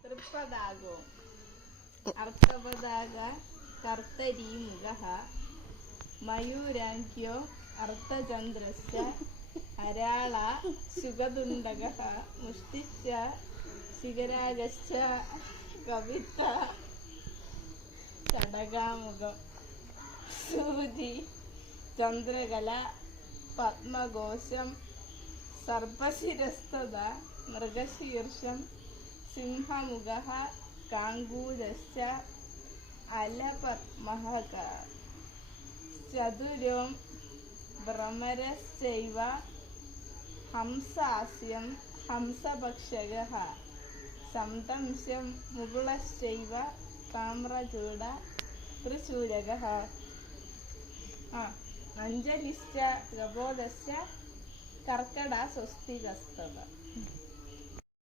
തൃപ്പദാഗോ അർത്ഥപദാഗ കർത്തരീമുഖഃ മയൂരാഖ്യോ അർത്ഥചന്ദ്രശ്ച അരാള ശുഗതുണ്ടകഃ മുഷ്ടിശ്ച ശിഖരാഗശ്ച കവിത്ത കടകാമുഖം സൂചി ചന്ദ്രകല പത്മഘോഷം സർപ്പശിരസ്തത മൃഗശീർഷം സിംഹമുഖഃ കാങ്കൂരശ്ച അലപത്മഃ ചതുരോം ഭ്രമരശ്ചൈവ ഹംസാസ്യം ഹംസഭക്ഷകഃ സംതംശം മുകുളശ്ചൈവ താമ്രചൂഡ ത്രിശൂലകഃ അഞ്ജലിശ്ച ഗബോധശ്ച കർക്കട സ്വസ്തികസ്തത.